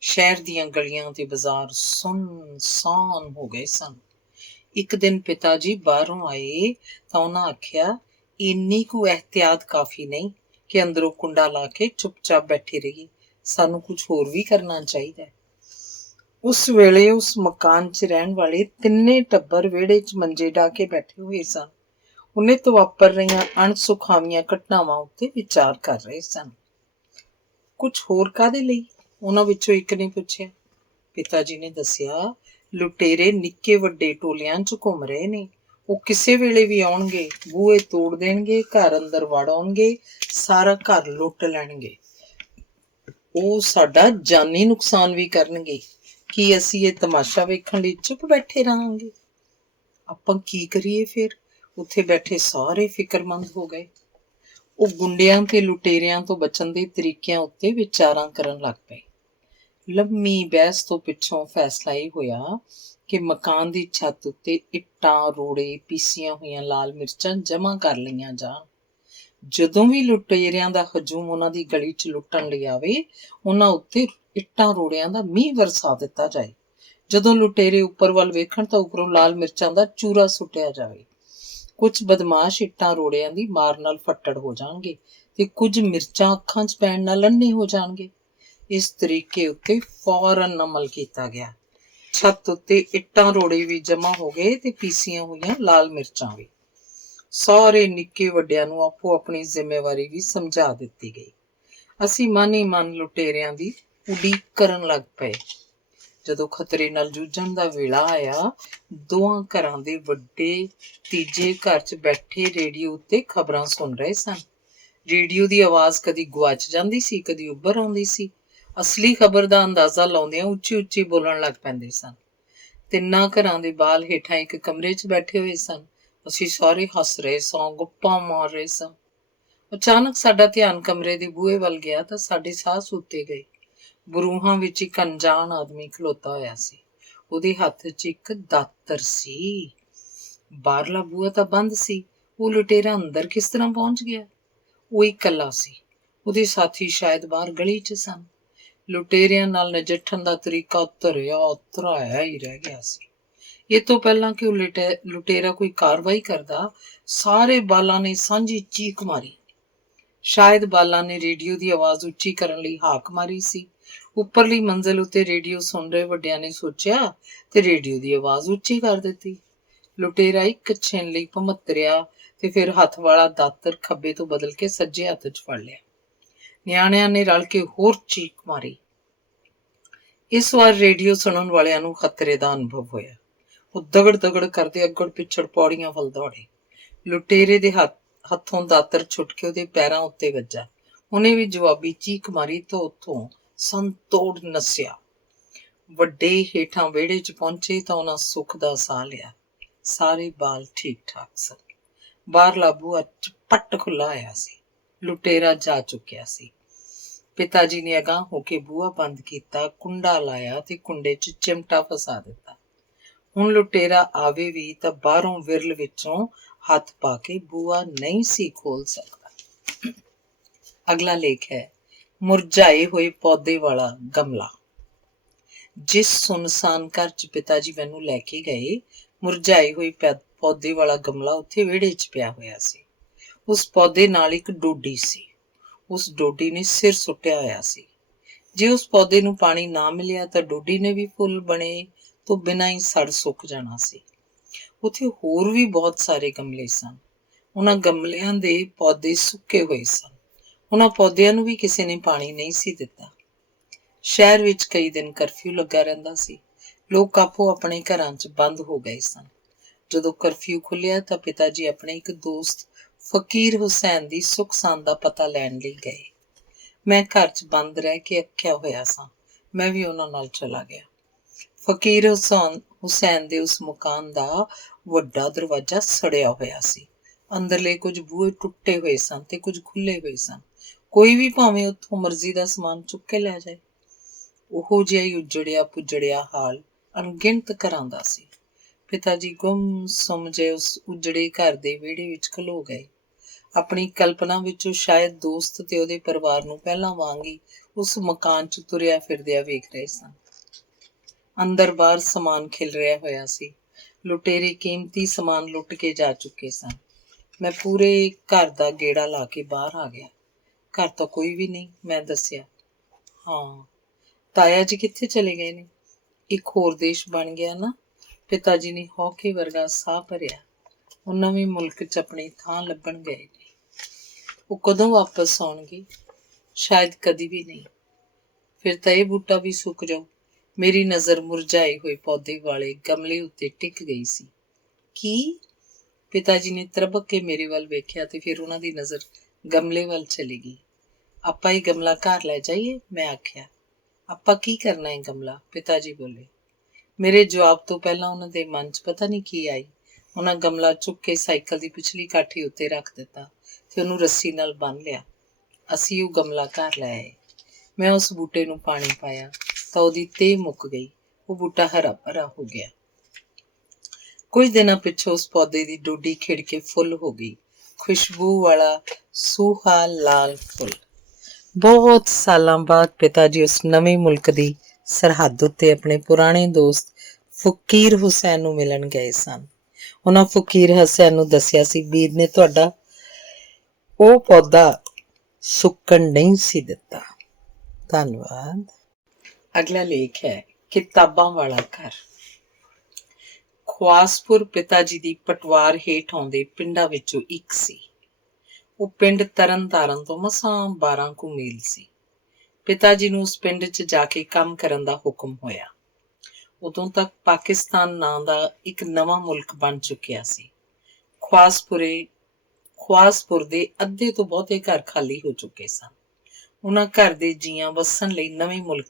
ਸ਼ਹਿਰ ਦੀਆਂ ਗਲੀਆਂ ਤੇ ਬਾਜ਼ਾਰ ਸੁੰਨਸਾਨ ਹੋ ਗਏ ਸਨ। ਇੱਕ ਦਿਨ ਪਿਤਾ ਜੀ ਬਾਹਰੋਂ ਆਏ ਤਾਂ ਉਹਨਾਂ ਆਖਿਆ, ਇੰਨੀ ਕੁ ਇਹਤਿਆਤ ਕਾਫੀ ਨਹੀਂ ਕਿ ਅੰਦਰੋਂ ਕੁੰਡਾ ਲਾ ਕੇ ਚੁੱਪਚਾਪ ਬੈਠੇ ਰਹੀਏ। ਸਾਨੂੰ ਕੁਝ ਹੋਰ ਵੀ ਕਰਨਾ ਚਾਹੀਦਾ। ਉਸ ਵੇਲੇ ਉਸ ਮਕਾਨ 'ਚ ਰਹਿਣ ਵਾਲੇ ਤਿੰਨੇ ਟੱਬਰ ਵਿਹੜੇ 'ਚ ਮੰਜੇ ਢਾ ਕੇ ਬੈਠੇ ਹੋਏ ਸਨ। ਉਹਨੇ ਤੋਂ ਵਾਪਰ ਰਹੀਆਂ ਅਣਸੁਖਾਵੀਆਂ ਘਟਨਾਵਾਂ ਉੱਤੇ ਵਿਚਾਰ ਕਰ ਰਹੇ ਸਨ। ਕੁਝ ਹੋਰ ਕਾਹਦੇ ਲਈ? ਉਹਨਾਂ ਵਿੱਚੋਂ ਇੱਕ ਨੇ ਪੁੱਛਿਆ। ਪਿਤਾ ਜੀ ਨੇ ਦੱਸਿਆ, ਲੁਟੇਰੇ ਨਿੱਕੇ ਵੱਡੇ ਟੋਲਿਆਂ 'ਚ ਘੁੰਮ ਰਹੇ ਨੇ। ਉਹ ਕਿਸੇ ਵੇਲੇ ਵੀ ਆਉਣਗੇ, ਬੂਹੇ ਤੋੜ ਦੇਣਗੇ, ਘਰ ਅੰਦਰ ਵੜ ਆਉਣਗੇ, ਸਾਰਾ ਘਰ ਲੁੱਟ ਲੈਣਗੇ। ਉਹ ਸਾਡਾ ਜਾਨੀ ਨੁਕਸਾਨ ਵੀ ਕਰਨਗੇ। ਕੀ ਅਸੀਂ ਇਹ ਤਮਾਸ਼ਾ ਵੇਖਣ ਲਈ ਚੁੱਪ ਬੈਠੇ ਰਹਾਂਗੇ? ਆਪਾਂ ਕੀ ਕਰੀਏ ਫਿਰ? ਉੱਥੇ ਬੈਠੇ ਸਾਰੇ ਫਿਕਰਮੰਦ ਹੋ ਗਏ। ਉਹ ਗੁੰਡਿਆਂ ਤੇ ਲੁਟੇਰਿਆਂ ਤੋਂ ਬਚਣ ਦੇ ਤਰੀਕਿਆਂ ਉੱਤੇ ਵਿਚਾਰਾਂ ਕਰਨ ਲੱਗ ਪਏ। ਲੰਮੀ ਬਹਿਸ ਤੋਂ ਪਿੱਛੋਂ ਫੈਸਲਾ ਇਹ ਹੋਇਆ ਕਿ ਮਕਾਨ ਦੀ ਛੱਤ ਉੱਤੇ ਇੱਟਾਂ, ਰੋੜੇ, ਪੀਸੀਆਂ ਹੋਈਆਂ ਲਾਲ ਮਿਰਚਾਂ ਜਮ੍ਹਾਂ ਕਰ ਲਈਆਂ ਜਾਣ। ਜਦੋਂ ਵੀ ਲੁਟੇਰਿਆਂ ਦਾ ਹਜੂਮ ਉਹਨਾਂ ਦੀ ਗਲੀ 'ਚ ਲੁੱਟਣ ਲਈ ਆਵੇ, ਉਹਨਾਂ ਉੱਤੇ ਇੱਟਾਂ ਰੋੜਿਆਂ ਦਾ ਮੀਂਹ ਵਰਸਾ ਦਿੱਤਾ ਜਾਏ। ਜਦੋਂ ਲੁਟੇਰੇ ਉੱਪਰ ਵੱਲ ਵੇਖਣ ਤਾਂ ਉੱਪਰੋਂ ਲਾਲ ਮਿਰਚਾਂ ਦਾ ਚੂਰਾ ਸੁੱਟਿਆ ਜਾਵੇ। ਕੁਝ ਬਦਮਾਸ਼ ਇੱਟਾਂ ਰੋੜਿਆਂ ਦੀ ਮਾਰ ਨਾਲ ਫੱਟੜ ਹੋ ਜਾਣਗੇ ਤੇ ਕੁਝ ਮਿਰਚਾਂ ਅੱਖਾਂ 'ਚ ਪੈਣ ਨਾਲ ਅੰਨੇ ਹੋ ਜਾਣਗੇ। ਇਸ ਤਰੀਕੇ ਉੱਤੇ ਫੌਰਨ ਅਮਲ ਕੀਤਾ ਗਿਆ। ਛੱਤ ਉੱਤੇ ਇੱਟਾਂ ਰੋੜੇ ਵੀ ਜਮ੍ਹਾਂ ਹੋ ਗਏ ਤੇ ਪੀਸੀਆਂ ਹੋਈਆਂ ਲਾਲ ਮਿਰਚਾਂ ਵੀ। ਸਾਰੇ ਨਿੱਕੇ ਵੱਡਿਆਂ ਨੂੰ ਆਪੋ ਆਪਣੀ ਜ਼ਿੰਮੇਵਾਰੀ ਵੀ ਸਮਝਾ ਦਿੱਤੀ ਗਈ। ਅਸੀਂ ਮਨ ਹੀ ਮਨ ਲੁਟੇਰਿਆਂ ਦੀ ਉਡੀਕ ਕਰਨ ਲੱਗ ਪਏ। ਜਦੋਂ ਖਤਰੇ ਨਾਲ ਜੂਝਣ ਦਾ ਵੇਲਾ ਆਇਆ, ਦੋਹਾਂ ਘਰਾਂ ਦੇ ਵੱਡੇ ਤੀਜੇ ਘਰ 'ਚ ਬੈਠੇ ਰੇਡੀਓ ਉੱਤੇ ਖਬਰਾਂ ਸੁਣ ਰਹੇ ਸਨ। ਰੇਡੀਓ ਦੀ ਆਵਾਜ਼ ਕਦੀ ਗੁਆਚ ਜਾਂਦੀ ਸੀ, ਕਦੀ ਉੱਭਰ ਆਉਂਦੀ ਸੀ। ਅਸਲੀ ਖਬਰ ਦਾ ਅੰਦਾਜ਼ਾ ਲਾਉਂਦਿਆਂ ਉੱਚੀ ਉੱਚੀ ਬੋਲਣ ਲੱਗ ਪੈਂਦੇ ਸਨ। ਤਿੰਨਾਂ ਘਰਾਂ ਦੇ ਬਾਲ ਹੇਠਾਂ ਇੱਕ ਕਮਰੇ 'ਚ ਬੈਠੇ ਹੋਏ ਸਨ। ਅਸੀਂ ਸਾਰੇ ਹੱਸ ਰਹੇ ਸਾਂ, ਗੱਪਾਂ ਮਾਰ ਰਹੇ ਸਾਂ। ਅਚਾਨਕ ਸਾਡਾ ਧਿਆਨ ਕਮਰੇ ਦੇ ਬੂਹੇ ਵੱਲ ਗਿਆ ਤਾਂ ਸਾਡੇ ਸਾਹ ਸੁੱਤੇ ਗਏ। ਬਰੂਹਾਂ ਵਿੱਚ ਇੱਕ ਅਣਜਾਣ ਆਦਮੀ ਖਲੋਤਾ ਹੋਇਆ ਸੀ। ਉਹਦੇ ਹੱਥ 'ਚ ਇੱਕ ਦਾਤਰ ਸੀ। ਬਾਹਰਲਾ ਬੂਹਾ ਤਾਂ ਬੰਦ ਸੀ। ਉਹ ਲੁਟੇਰਾ ਅੰਦਰ ਕਿਸ ਤਰ੍ਹਾਂ ਪਹੁੰਚ ਗਿਆ? ਉਹ ਇਕੱਲਾ ਸੀ। ਉਹਦੇ ਸਾਥੀ ਸ਼ਾਇਦ ਬਾਹਰ ਗਲੀ 'ਚ ਸਨ। ਲੁਟੇਰਿਆਂ ਨਾਲ ਨਜਿੱਠਣ ਦਾ ਤਰੀਕਾ ਉਤਰਾਇਆ ਹੀ ਰਹਿ ਗਿਆ ਸੀ। ਇਹ ਤੋਂ ਪਹਿਲਾਂ ਕਿ ਉਹ ਲੁਟੇਰਾ ਕੋਈ ਕਾਰਵਾਈ ਕਰਦਾ, ਸਾਰੇ ਬਾਲਾਂ ਨੇ ਸਾਂਝੀ ਚੀਕ ਮਾਰੀ। ਸ਼ਾਇਦ ਬਾਲਾਂ ਨੇ ਰੇਡੀਓ ਦੀ ਆਵਾਜ਼ ਉੱਚੀ ਕਰਨ ਲਈ ਹਾਕ ਮਾਰੀ ਸੀ। ਉੱਪਰਲੀ ਮੰਜ਼ਿਲ ਉੱਤੇ ਰੇਡੀਓ ਸੁਣ ਰਹੇ ਵੱਡਿਆਂ ਨੇ ਸੋਚਿਆ ਤੇ ਰੇਡੀਓ ਦੀ ਆਵਾਜ਼ ਉੱਚੀ ਕਰ ਦਿੱਤੀ। ਲੁਟੇਰਾ ਇੱਕ ਛਿਣ ਲਈ ਭਮੱਤਰਿਆ ਤੇ ਫਿਰ ਹੱਥ ਵਾਲਾ ਦਾਤਰ ਖੱਬੇ ਤੋਂ ਬਦਲ ਕੇ ਸੱਜੇ ਹੱਥ 'ਚ ਫੜ ਲਿਆ। ਨਿਆਣਿਆਂ ਨੇ ਰਲ ਕੇ ਹੋਰ ਚੀਕ ਮਾਰੀ। ਇਸ ਵਾਰ ਰੇਡੀਓ ਸੁਣਨ ਵਾਲਿਆਂ ਨੂੰ ਖਤਰੇ ਦਾ ਅਨੁਭਵ ਹੋਇਆ। ਉਹ ਦਗੜ ਕਰਦੇ ਅੱਗੜ ਪਿੱਛੜ ਪੌੜੀਆਂ ਵੱਲ ਦੌੜੇ। ਲੁਟੇਰੇ ਦੇ ਹੱਥੋਂ ਦਾਤਰ ਛੁੱਟ ਕੇ ਉਹਦੇ ਪੈਰਾਂ ਉੱਤੇ ਵੱਜਾ। ਉਹਨੇ ਵੀ ਜਵਾਬੀ ਚੀਕ ਮਾਰੀ ਤਾਂ ਉੱਥੋਂ ਸੰਤੋੜ ਨੱਸਿਆ। ਵੱਡੇ ਹੇਠਾਂ ਵਿਹੜੇ 'ਚ ਪਹੁੰਚੇ ਤਾਂ ਉਹਨਾਂ ਸੁੱਖ ਦਾ ਸਾਹ ਲਿਆ। ਸਾਰੇ ਬਾਲ ਠੀਕ ਠਾਕ ਸਨ। ਬਾਹਰਲਾ ਬੂਹਾ ਪੱਟ ਖੁੱਲਾ ਆਇਆ ਸੀ। ਲੁਟੇਰਾ ਜਾ ਚੁੱਕਿਆ ਸੀ। ਪਿਤਾ ਜੀ ਨੇ ਅਗਾਂਹ ਹੋ ਕੇ ਬੂਹਾ ਬੰਦ ਕੀਤਾ, ਕੁੰਡਾ ਲਾਇਆ ਤੇ ਕੁੰਡੇ 'ਚ ਚਿਮਟਾ ਫਸਾ ਦਿੱਤਾ। ਹੁਣ ਲੁਟੇਰਾ ਆਵੇ ਵੀ ਤਾਂ ਬਾਹਰੋਂ ਵਿਰਲ ਵਿੱਚੋਂ ਹੱਥ ਪਾ ਕੇ ਬੂਹਾ ਨਹੀਂ ਸੀ ਖੋਲ ਸਕਦਾ। ਅਗਲਾ ਲੇਖ ਹੈ ਮੁਰਝਾਏ ਹੋਏ ਪੌਦੇ ਵਾਲਾ ਗਮਲਾ। ਜਿਸ ਸੁਨਸਾਨ ਘਰ 'ਚ ਪਿਤਾ ਜੀ ਮੈਨੂੰ ਲੈ ਕੇ ਗਏ, ਮੁਰਝਾਏ ਹੋਏ ਪੌਦੇ ਵਾਲਾ ਗਮਲਾ ਉੱਥੇ ਵਿਹੜੇ 'ਚ ਪਿਆ ਹੋਇਆ ਸੀ। ਉਸ ਪੌਦੇ ਨਾਲ ਇੱਕ ਡੋਡੀ ਸੀ। ਉਸ ਡੋਡੀ ਨੇ ਸਿਰ ਸੁੱਟਿਆ ਹੋਇਆ ਸੀ। ਜੇ ਉਸ ਪੌਦੇ ਨੂੰ ਪਾਣੀ ਨਾ ਮਿਲਿਆ ਤਾਂ ਡੋਡੀ ਨੇ ਵੀ ਫੁੱਲ ਬਣੇ ਤੋਂ ਬਿਨਾਂ ਹੀ ਸੜ ਸੁੱਕ ਜਾਣਾ ਸੀ। ਉੱਥੇ ਹੋਰ ਵੀ ਬਹੁਤ ਸਾਰੇ ਗਮਲੇ ਸਨ। ਉਹਨਾਂ ਗਮਲਿਆਂ ਦੇ ਪੌਦੇ ਸੁੱਕੇ ਹੋਏ ਸਨ। ਉਹਨਾਂ ਪੌਦਿਆਂ ਨੂੰ ਵੀ ਕਿਸੇ ਨੇ ਪਾਣੀ ਨਹੀਂ ਸੀ ਦਿੱਤਾ। ਸ਼ਹਿਰ ਵਿੱਚ ਕਈ ਦਿਨ ਕਰਫਿਊ ਲੱਗਾ ਰਹਿੰਦਾ ਸੀ। ਲੋਕ ਆਪੋ ਆਪਣੇ ਘਰਾਂ 'ਚ ਬੰਦ ਹੋ ਗਏ ਸਨ। ਜਦੋਂ ਕਰਫਿਊ ਖੁੱਲਿਆ ਤਾਂ ਪਿਤਾ ਜੀ ਆਪਣੇ ਇੱਕ ਦੋਸਤ ਫਕੀਰ ਹੁਸੈਨ ਦੀ ਸੁੱਖ ਸਾਂਦ ਦਾ ਪਤਾ ਲੈਣ ਲਈ ਗਏ। ਮੈਂ ਘਰ 'ਚ ਬੰਦ ਰਹਿ ਕੇ ਅੱਕਿਆ ਹੋਇਆ ਸਾਂ। ਮੈਂ ਵੀ ਉਹਨਾਂ ਨਾਲ ਚਲਾ ਗਿਆ। ਫਕੀਰ ਹੁਸੈਨ ਦੇ ਉਸ ਮਕਾਨ ਦਾ ਵੱਡਾ ਦਰਵਾਜ਼ਾ ਸੜਿਆ ਹੋਇਆ ਸੀ। ਅੰਦਰਲੇ ਕੁਝ ਬੂਹੇ ਟੁੱਟੇ ਹੋਏ ਸਨ ਤੇ ਕੁਝ ਖੁੱਲੇ ਹੋਏ ਸਨ। ਕੋਈ ਵੀ ਭਾਵੇਂ ਉੱਥੋਂ ਮਰਜ਼ੀ ਦਾ ਸਮਾਨ ਚੁੱਕ ਕੇ ਲੈ ਜਾਏ। ਉਹੋ ਜਿਹਾ ਹੀ ਉਜੜਿਆ ਪੁਜੜਿਆ ਹਾਲ ਅਣਗਿਣਤ ਘਰਾਂ ਦਾ ਸੀ। ਪਿਤਾ ਜੀ ਗੁੰਮ ਸੁੰਮ ਜਿਹੇ ਉਸ ਉਜੜੇ ਘਰ ਦੇ ਵਿਹੜੇ ਵਿੱਚ ਖਲੋ ਗਏ। ਆਪਣੀ ਕਲਪਨਾ ਵਿੱਚੋਂ ਸ਼ਾਇਦ ਦੋਸਤ ਤੇ ਉਹਦੇ ਪਰਿਵਾਰ ਨੂੰ ਪਹਿਲਾਂ ਵਾਂਗ ਹੀ ਉਸ ਮਕਾਨ 'ਚ ਤੁਰਿਆ ਫਿਰਦਿਆਂ ਵੇਖ ਰਹੇ ਸਨ। ਅੰਦਰ ਬਾਹਰ ਸਮਾਨ ਖਿਲ ਰਿਹਾ ਹੋਇਆ ਸੀ। ਲੁਟੇਰੇ ਕੀਮਤੀ ਸਮਾਨ ਲੁੱਟ ਕੇ ਜਾ ਚੁੱਕੇ ਸਨ। ਮੈਂ ਪੂਰੇ ਘਰ ਦਾ ਗੇੜਾ ਲਾ ਕੇ ਬਾਹਰ ਆ ਗਿਆ। ਘਰ ਤਾਂ ਕੋਈ ਵੀ ਨਹੀਂ, ਮੈਂ ਦੱਸਿਆ। ਹਾਂ, ਤਾਇਆ ਜੀ ਕਿੱਥੇ ਚਲੇ ਗਏ ਨੇ? ਇੱਕ ਹੋਰ ਦੇਸ਼ ਬਣ ਗਿਆ ਨਾ। ਪਿਤਾ ਜੀ ਨੇ ਹੌਕੇ ਵਰਗਾ ਸਾਹ ਭਰਿਆ। ਉਹ ਨਵੇਂ ਮੁਲਕ 'ਚ ਆਪਣੀ ਥਾਂ ਲੱਭਣ ਗਏ ਨੇ। ਉਹ ਕਦੋਂ ਵਾਪਸ ਆਉਣਗੇ? ਸ਼ਾਇਦ ਕਦੀ ਵੀ ਨਹੀਂ। ਫਿਰ ਤਾਂ ਇਹ ਬੂਟਾ ਵੀ ਸੁੱਕ ਜਾਊ। ਮੇਰੀ ਨਜ਼ਰ ਮੁਰਝਾਏ ਹੋਏ ਪੌਦੇ ਵਾਲੇ ਗਮਲੇ ਉੱਤੇ ਟਿਕ ਗਈ ਸੀ। ਕੀ? ਪਿਤਾ ਜੀ ਨੇ ਤਰਬਕ ਕੇ ਮੇਰੇ ਵੱਲ ਵੇਖਿਆ ਤੇ ਫਿਰ ਉਹਨਾਂ ਦੀ ਨਜ਼ਰ ਗਮਲੇ ਵੱਲ ਚਲੀ ਗਈ। ਆਪਾਂ ਇਹ ਗਮਲਾ ਘਰ ਲੈ ਜਾਈਏ? ਮੈਂ ਆਖਿਆ। ਆਪਾਂ ਕੀ ਕਰਨਾ ਹੈ ਗਮਲਾ? ਪਿਤਾ ਜੀ ਬੋਲੇ। ਮੇਰੇ ਜਵਾਬ ਤੋਂ ਪਹਿਲਾਂ ਉਹਨਾਂ ਦੇ ਮਨ 'ਚ ਪਤਾ ਨਹੀਂ ਕੀ ਆਈ। ਉਹਨਾਂ ਗਮਲਾ ਚੁੱਕ ਕੇ ਸਾਈਕਲ ਦੀ ਪਿਛਲੀ ਕਾਠੀ ਉੱਤੇ ਰੱਖ ਦਿੱਤਾ ਤੇ ਉਹਨੂੰ ਰੱਸੀ ਨਾਲ ਬੰਨ੍ਹ ਲਿਆ। ਅਸੀਂ ਉਹ ਗਮਲਾ ਘਰ ਲੈ ਆਏ। ਮੈਂ ਉਸ ਬੂਟੇ ਨੂੰ ਪਾਣੀ ਪਾਇਆ ਤਾਂ ਉਹਦੀ ਤੇਹ ਮੁੱਕ ਗਈ। ਉਹ ਬੂਟਾ ਹਰਾ ਭਰਾ ਹੋ ਗਿਆ। ਕੁਝ ਦਿਨਾਂ ਪਿੱਛੋਂ ਉਸ ਪੌਦੇ ਦੀ ਡੋਡੀ ਖਿੜ ਕੇ ਫੁੱਲ ਹੋ ਗਈ। ਖੁਸ਼ਬੂ ਵਾਲਾ ਸੂਹਾ ਲਾਲ ਫੁੱਲ। ਬਹੁਤ ਸਾਲਾਂ ਬਾਅਦ ਪਿਤਾ ਜੀ ਉਸ ਨਵੇਂ ਮੁਲਕ ਦੀ ਸਰਹੱਦ ਉੱਤੇ ਆਪਣੇ ਪੁਰਾਣੇ ਦੋਸਤ ਫਕੀਰ ਹੁਸੈਨ ਨੂੰ ਮਿਲਣ ਗਏ ਸਨ। ਉਹਨਾਂ ਫਕੀਰ ਹੁਸੈਨ ਨੂੰ ਦੱਸਿਆ ਸੀ ਵੀਰ ਨੇ ਤੁਹਾਡਾ ਉਹ ਪੌਦਾ ਸੁੱਕਣ ਨਹੀਂ ਸੀ ਦਿੱਤਾ। ਧੰਨਵਾਦ। ਅਗਲਾ ਲੇਖ ਹੈ ਕਿਤਾਬਾਂ ਵਾਲਾ ਘਰ। ਖਵਾਸਪੁਰ ਪਿਤਾ ਜੀ ਦੀ ਪਟਵਾਰ ਹੇਠ ਆਉਂਦੇ ਪਿੰਡਾਂ ਵਿੱਚੋਂ ਇੱਕ ਸੀ। ਉਹ ਪਿੰਡ ਤਰਨਤਾਰਨ ਤੋਂ ਮਸਾਂ 12 ਕੁ ਮੀਲ ਸੀ। ਪਿਤਾ ਜੀ ਨੂੰ ਉਸ ਪਿੰਡ 'ਚ ਜਾ ਕੇ ਕੰਮ ਕਰਨ ਦਾ ਹੁਕਮ ਹੋਇਆ। ਉਦੋਂ ਤੱਕ ਪਾਕਿਸਤਾਨ ਨਾਂ ਦਾ ਇੱਕ ਨਵਾਂ ਮੁਲਕ ਬਣ ਚੁੱਕਿਆ ਸੀ। ਖਵਾਸਪੁਰ ਦੇ ਅੱਧੇ ਤੋਂ ਬਹੁਤੇ ਘਰ ਖਾਲੀ ਹੋ ਚੁੱਕੇ ਸਨ। ਉਹਨਾਂ ਘਰ ਦੇ ਜੀਆਂ ਵਸਣ ਲਈ ਨਵੇਂ ਮੁਲਕ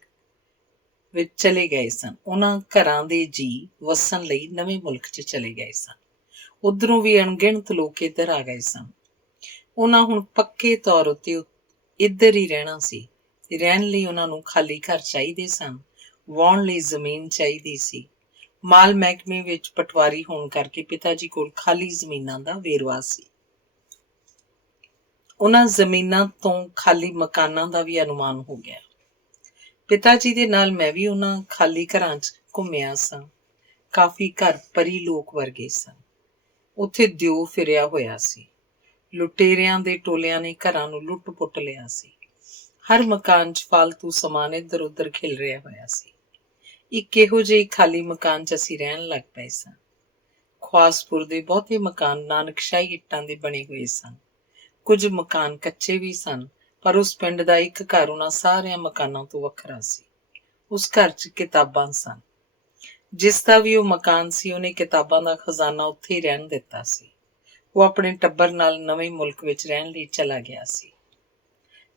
ਵਿੱਚ ਚਲੇ ਗਏ ਸਨ। ਉਹਨਾਂ ਘਰਾਂ ਦੇ ਜੀਅ ਵਸਣ ਲਈ ਨਵੇਂ ਮੁਲਕ 'ਚ ਚਲੇ ਗਏ ਸਨ। ਉੱਧਰੋਂ ਵੀ ਅਣਗਿਣਤ ਲੋਕ ਇੱਧਰ ਆ ਗਏ ਸਨ। ਉਹਨਾਂ ਹੁਣ ਪੱਕੇ ਤੌਰ ਉੱਤੇ ਇੱਧਰ ਹੀ ਰਹਿਣਾ ਸੀ। ਰਹਿਣ ਲਈ ਉਹਨਾਂ ਨੂੰ ਖਾਲੀ ਘਰ ਚਾਹੀਦੇ ਸਨ। ਵਾਹੁਣ ਲਈ ਜ਼ਮੀਨ ਚਾਹੀਦੀ ਸੀ। ਮਾਲ ਮਹਿਕਮੇ ਵਿੱਚ ਪਟਵਾਰੀ ਹੋਣ ਕਰਕੇ ਪਿਤਾ ਜੀ ਕੋਲ ਖਾਲੀ ਜ਼ਮੀਨਾਂ ਦਾ ਵੇਰਵਾ ਸੀ। ਉਹਨਾਂ ਜ਼ਮੀਨਾਂ ਤੋਂ ਖਾਲੀ ਮਕਾਨਾਂ ਦਾ ਵੀ ਅਨੁਮਾਨ ਹੋ ਗਿਆ। ਪਿਤਾ ਜੀ ਦੇ ਨਾਲ ਮੈਂ ਵੀ ਉਹਨਾਂ ਖਾਲੀ ਘਰਾਂ 'ਚ ਘੁੰਮਿਆ ਸਾਂ। ਕਾਫੀ ਘਰ ਪਰੀ ਲੋਕ ਵਰਗੇ ਸਨ। ਉੱਥੇ ਦਿਓ ਫਿਰਿਆ ਹੋਇਆ ਸੀ। ਲੁਟੇਰਿਆਂ ਦੇ ਟੋਲਿਆਂ ਨੇ ਘਰਾਂ ਨੂੰ ਲੁੱਟ-ਪੁੱਟ ਲਿਆ ਸੀ। ਹਰ ਮਕਾਨ 'ਚ ਫਾਲਤੂ ਸਮਾਨ ਇੱਧਰ ਉੱਧਰ ਖਿਲ ਰਿਹਾ ਹੋਇਆ ਸੀ। ਇੱਕ ਇਹੋ ਜਿਹੇ ਖਾਲੀ ਮਕਾਨ 'ਚ ਅਸੀਂ ਰਹਿਣ ਲੱਗ ਪਏ ਸਾਂ। ਖਵਾਸਪੁਰ ਦੇ ਬਹੁਤੇ ਮਕਾਨ ਨਾਨਕਸ਼ਾਹੀ ਇੱਟਾਂ ਦੇ ਬਣੇ ਹੋਏ ਸਨ। ਕੁਝ ਮਕਾਨ ਕੱਚੇ ਵੀ ਸਨ, ਪਰ ਉਸ ਪਿੰਡ ਦਾ ਇੱਕ ਘਰ ਉਹਨਾਂ ਸਾਰਿਆਂ ਮਕਾਨਾਂ ਤੋਂ ਵੱਖਰਾ ਸੀ। ਉਸ ਘਰ 'ਚ ਕਿਤਾਬਾਂ ਸਨ। ਜਿਸ ਦਾ ਵੀ ਉਹ ਮਕਾਨ ਸੀ, ਉਹਨੇ ਕਿਤਾਬਾਂ ਦਾ ਖਜ਼ਾਨਾ ਉੱਥੇ ਹੀ ਰਹਿਣ ਦਿੱਤਾ ਸੀ। ਉਹ ਆਪਣੇ ਟੱਬਰ ਨਾਲ ਨਵੇਂ ਮੁਲਕ ਵਿੱਚ ਰਹਿਣ ਲਈ ਚਲਾ ਗਿਆ ਸੀ।